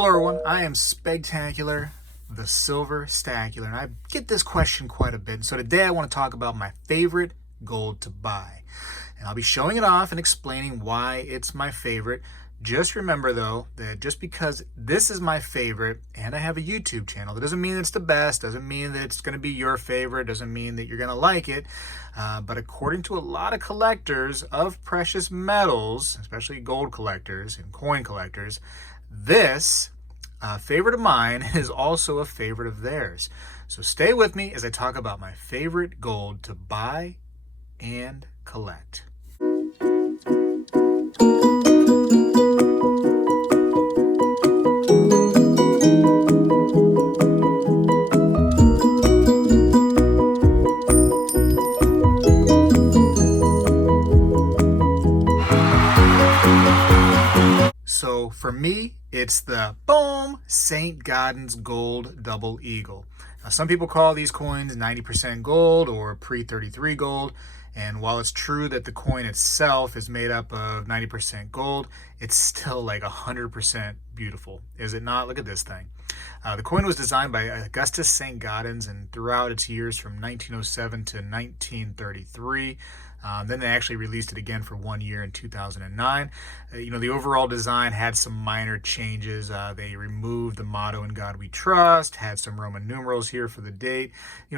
Hello everyone, I am Spegtacular, the Silver Stacular, and I get this question quite a bit. So today I want to talk about my favorite gold to buy. And I'll be showing it off and explaining why it's my favorite. Just remember though, that just because this is my favorite and I have a YouTube channel, that doesn't mean it's the best, doesn't mean that it's going to be your favorite, doesn't mean that you're going to like it. But according to a lot of collectors of precious metals, especially gold collectors and coin collectors, this favorite of mine is also a favorite of theirs. So stay with me as I talk about my favorite gold to buy and collect. So for me, it's the boom St. Gaudens Gold Double Eagle. Now, some people call these coins 90% gold or pre-33 gold. And while it's true that the coin itself is made up of 90% gold, it's still like 100% beautiful. Is it not? Look at this thing. The coin was designed by Augustus St. Gaudens, and throughout its years from 1907 to 1933, then they actually released it again for 1 year in 2009. The overall design had some minor changes. They removed the motto "In God We Trust," had some Roman numerals here for the date.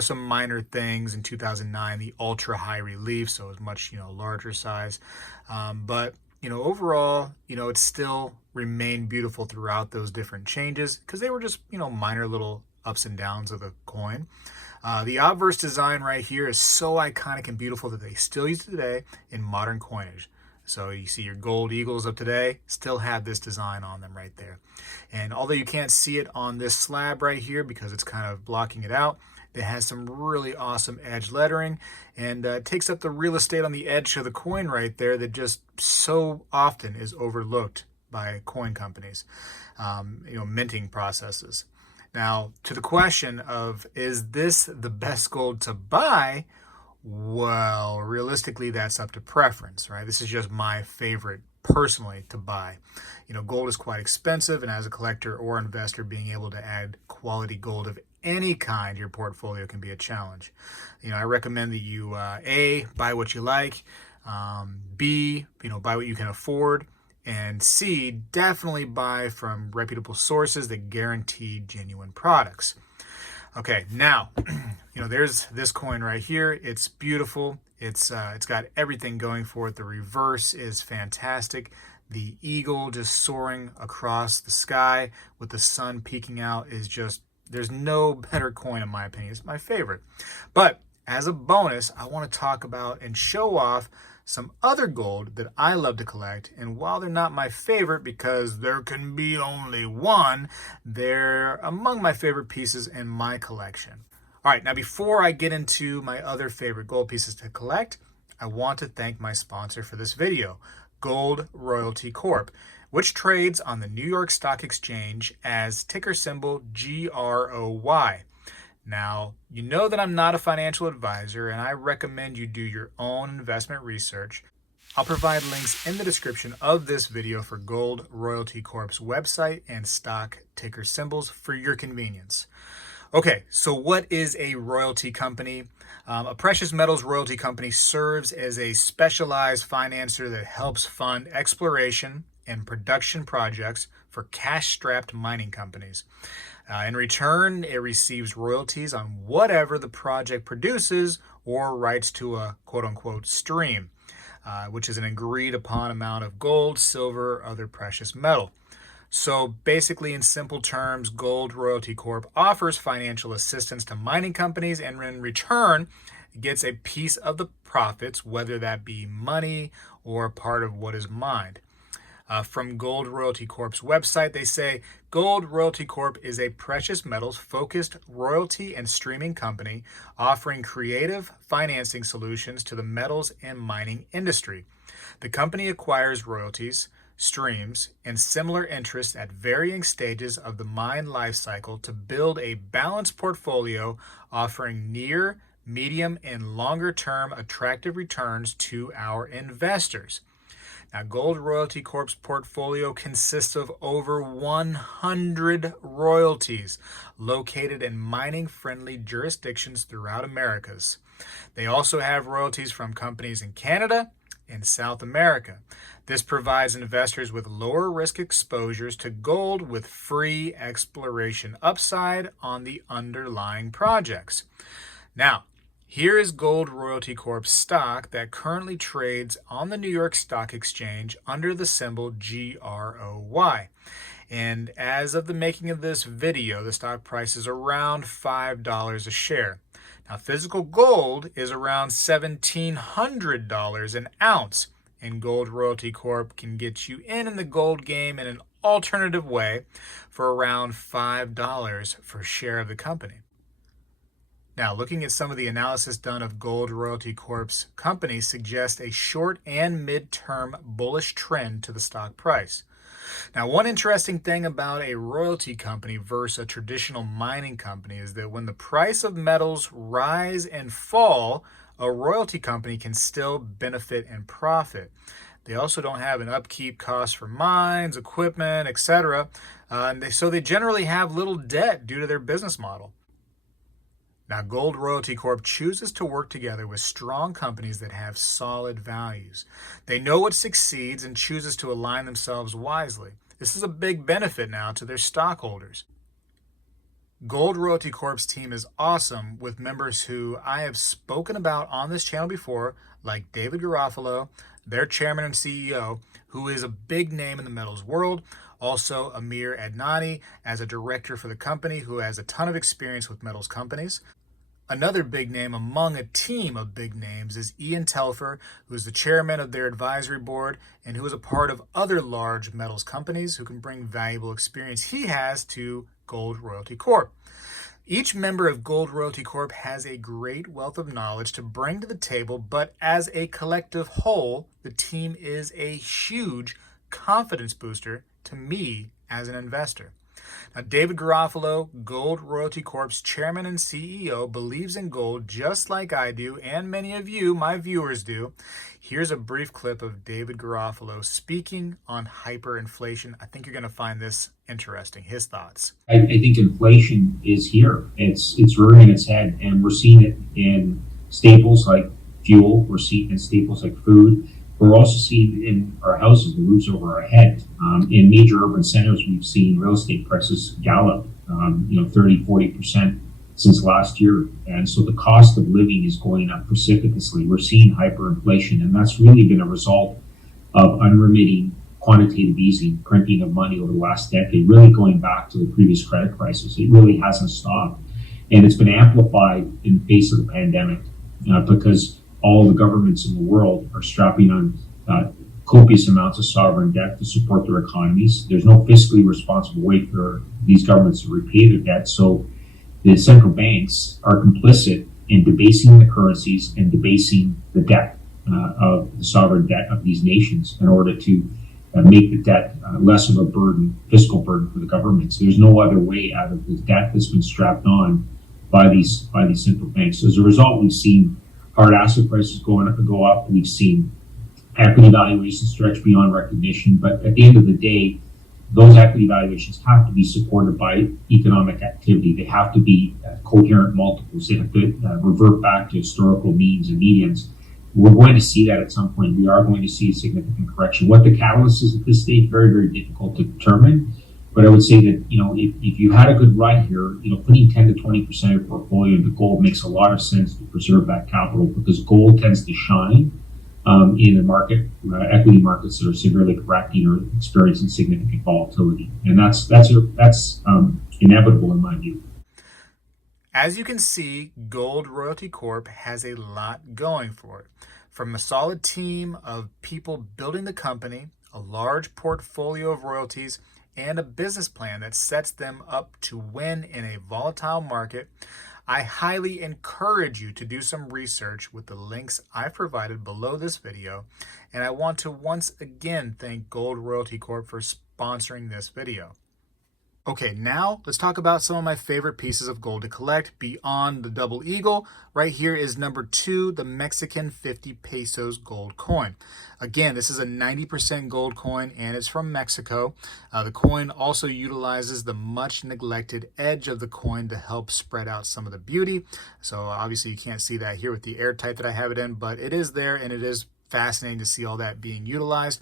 Some minor things. In 2009, the ultra high relief, so it's much larger size. But overall, it still remained beautiful throughout those different changes because they were just minor little ups and downs of the coin. The obverse design right here is so iconic and beautiful that they still use it today in modern coinage. So you see your gold eagles of today still have this design on them right there. And although you can't see it on this slab right here because it's kind of blocking it out, it has some really awesome edge lettering, and takes up the real estate on the edge of the coin right there that just so often is overlooked by coin companies, minting processes. Now, to the question of, is this the best gold to buy? Well, realistically, that's up to preference, right? This is just my favorite personally to buy. Gold is quite expensive, and as a collector or investor, being able to add quality gold of any kind to your portfolio can be a challenge. I recommend that you A, buy what you like, B, buy what you can afford, and C, definitely buy from reputable sources that guarantee genuine products. Okay, now, there's this coin right here. It's beautiful. It's got everything going for it. The reverse is fantastic. The eagle just soaring across the sky with the sun peeking out is just, there's no better coin in my opinion. It's my favorite. But as a bonus, I want to talk about and show off some other gold that I love to collect. And while they're not my favorite because there can be only one, they're among my favorite pieces in my collection. All right, now before I get into my other favorite gold pieces to collect, I want to thank my sponsor for this video, Gold Royalty Corp, which trades on the New York Stock Exchange as ticker symbol GROY. Now, you know that I'm not a financial advisor, and I recommend you do your own investment research. I'll provide links in the description of this video for Gold Royalty Corp's website and stock ticker symbols for your convenience. Okay, so what is a royalty company? A precious metals royalty company serves as a specialized financer that helps fund exploration and production projects for cash-strapped mining companies. In return, it receives royalties on whatever the project produces or rights to a quote-unquote stream, which is an agreed-upon amount of gold, silver, or other precious metal. So basically, in simple terms, Gold Royalty Corp offers financial assistance to mining companies, and in return, it gets a piece of the profits, whether that be money or part of what is mined. From Gold Royalty Corp's website, they say, Gold Royalty Corp is a precious metals focused royalty and streaming company offering creative financing solutions to the metals and mining industry. The company acquires royalties, streams, and similar interests at varying stages of the mine life cycle to build a balanced portfolio offering near, medium, and longer term attractive returns to our investors. Now, Gold Royalty Corp's portfolio consists of over 100 royalties located in mining-friendly jurisdictions throughout Americas. They also have royalties from companies in Canada and South America. This provides investors with lower risk exposures to gold with free exploration upside on the underlying projects. Now, here is Gold Royalty Corp's stock that currently trades on the New York Stock Exchange under the symbol GROY. And as of the making of this video, the stock price is around $5 a share. Now, physical gold is around $1,700 an ounce, and Gold Royalty Corp can get you in the gold game in an alternative way for around $5 per share of the company. Now, looking at some of the analysis done of Gold Royalty Corp's company suggests a short and mid-term bullish trend to the stock price. Now, one interesting thing about a royalty company versus a traditional mining company is that when the price of metals rise and fall, a royalty company can still benefit and profit. They also don't have an upkeep cost for mines, equipment, etc. So they generally have little debt due to their business model. Now, Gold Royalty Corp chooses to work together with strong companies that have solid values. They know what succeeds and chooses to align themselves wisely. This is a big benefit now to their stockholders. Gold Royalty Corp's team is awesome with members who I have spoken about on this channel before, like David Garofalo, their chairman and CEO, who is a big name in the metals world. Also, Amir Adnani as a director for the company who has a ton of experience with metals companies. Another big name among a team of big names is Ian Telfer, who is the chairman of their advisory board and who is a part of other large metals companies who can bring valuable experience he has to Gold Royalty Corp. Each member of Gold Royalty Corp has a great wealth of knowledge to bring to the table, but as a collective whole, the team is a huge confidence booster to me as an investor. Now, David Garofalo, Gold Royalty Corp's chairman and CEO, believes in gold just like I do, and many of you, my viewers, do. Here's a brief clip of David Garofalo speaking on hyperinflation. I think you're going to find this interesting. His thoughts. I think inflation is here. It's rearing its head, and we're seeing it in staples like fuel. We're seeing it in staples like food. We're also seeing in our houses, the roofs over our head. In major urban centers, we've seen real estate prices gallop, 30, 40% since last year. And so the cost of living is going up precipitously. We're seeing hyperinflation, and that's really been a result of unremitting quantitative easing, printing of money over the last decade, really going back to the previous credit crisis. It really hasn't stopped. And it's been amplified in the face of the pandemic because all the governments in the world are strapping on copious amounts of sovereign debt to support their economies. There's no fiscally responsible way for these governments to repay their debt. So the central banks are complicit in debasing the currencies and debasing the debt of the sovereign debt of these nations in order to make the debt less of a burden, fiscal burden for the governments. There's no other way out of the debt that's been strapped on by these central banks. So as a result, we've seen hard asset prices go up. We've seen equity valuations stretch beyond recognition. But at the end of the day, those equity valuations have to be supported by economic activity. They have to be coherent multiples. They have to revert back to historical means and medians. We're going to see that at some point. We are going to see a significant correction. What the catalyst is at this stage, very, very difficult to determine. But I would say that, if you had a good run here, putting 10 to 20% of your portfolio into gold makes a lot of sense to preserve that capital because gold tends to shine in the market, equity markets that are severely correcting or experiencing significant volatility. And that's inevitable in my view. As you can see, Gold Royalty Corp has a lot going for it. From a solid team of people building the company, a large portfolio of royalties, and a business plan that sets them up to win in a volatile market, I highly encourage you to do some research with the links I've provided below this video. And I want to once again thank Gold Royalty Corp for sponsoring this video. Okay, now let's talk about some of my favorite pieces of gold to collect beyond the double eagle. Right here is number 2, the Mexican 50 pesos gold coin. Again, this is a 90% gold coin and it's from Mexico. The coin also utilizes the much neglected edge of the coin to help spread out some of the beauty. So obviously you can't see that here with the airtight that I have it in, but it is there and it is fascinating to see all that being utilized.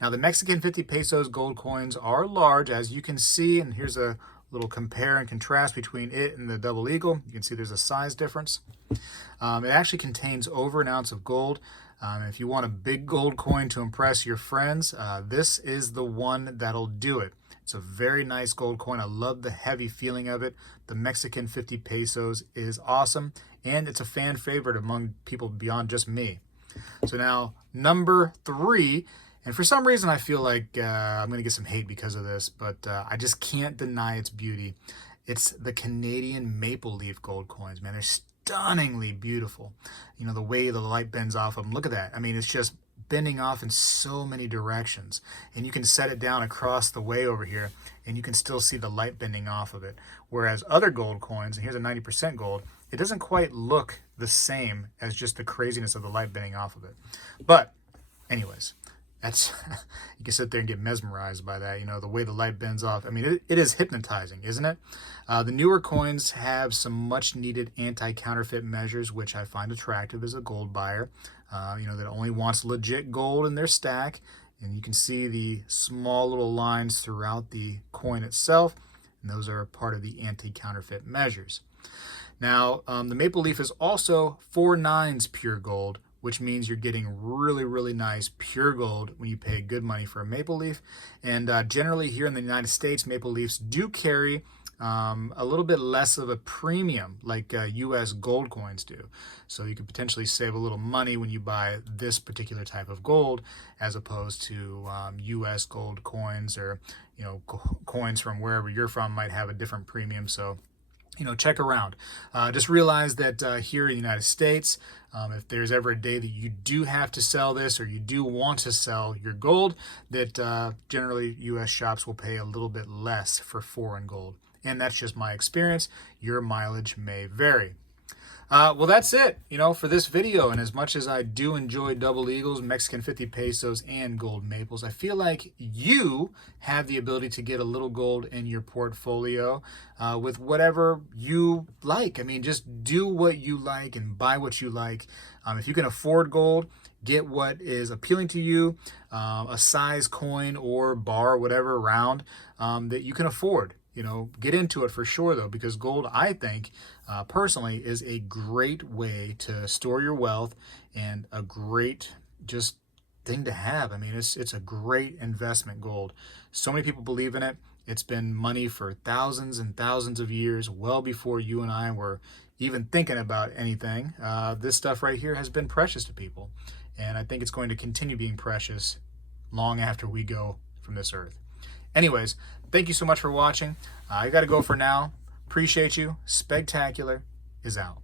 Now the Mexican 50 pesos gold coins are large, as you can see, and here's a little compare and contrast between it and the double eagle. You can see there's a size difference. It actually contains over an ounce of gold. If you want a big gold coin to impress your friends, this is the one that'll do it. It's a very nice gold coin. I love the heavy feeling of it. The Mexican 50 pesos is awesome, and it's a fan favorite among people beyond just me. So now number 3, and for some reason I feel like I'm going to get some hate because of this, but I just can't deny its beauty. It's the Canadian maple leaf gold coins, man. They're stunningly beautiful. You know, the way the light bends off of them. Look at that. I mean, it's just bending off in so many directions, and you can set it down across the way over here and you can still see the light bending off of it. Whereas other gold coins, and here's a 90% gold, it doesn't quite look the same as just the craziness of the light bending off of it. But anyways, that's you can sit there and get mesmerized by that, you know, the way the light bends off. I mean, it is hypnotizing, isn't it? The newer coins have some much needed anti-counterfeit measures, which I find attractive as a gold buyer, you know, that only wants legit gold in their stack. And you can see the small little lines throughout the coin itself, and those are part of the anti-counterfeit measures. Now, the maple leaf is also 4/9 pure gold, which means you're getting really, really nice pure gold when you pay good money for a maple leaf. And generally here in the United States, maple leafs do carry a little bit less of a premium like US gold coins do. So you could potentially save a little money when you buy this particular type of gold as opposed to US gold coins, or, you know, coins from wherever you're from might have a different premium. So, you know, check around. Just realize that here in the United States, if there's ever a day that you do have to sell this, or you do want to sell your gold, that generally U.S. shops will pay a little bit less for foreign gold. And that's just my experience. Your mileage may vary. Well, that's it, you know, for this video. And as much as I do enjoy double eagles, Mexican 50 pesos, and gold maples, I feel like you have the ability to get a little gold in your portfolio with whatever you like. I mean, just do what you like and buy what you like. If you can afford gold, get what is appealing to you, a size coin or bar, whatever, round that you can afford. You know, get into it for sure, though, because gold, I think, personally, is a great way to store your wealth and a great just thing to have. I mean, it's a great investment, gold. So many people believe in it. It's been money for thousands and thousands of years, well before you and I were even thinking about anything. This stuff right here has been precious to people, and I think it's going to continue being precious long after we go from this earth. Anyways, thank you so much for watching. I got to go for now. Appreciate you. Spegtacular is out.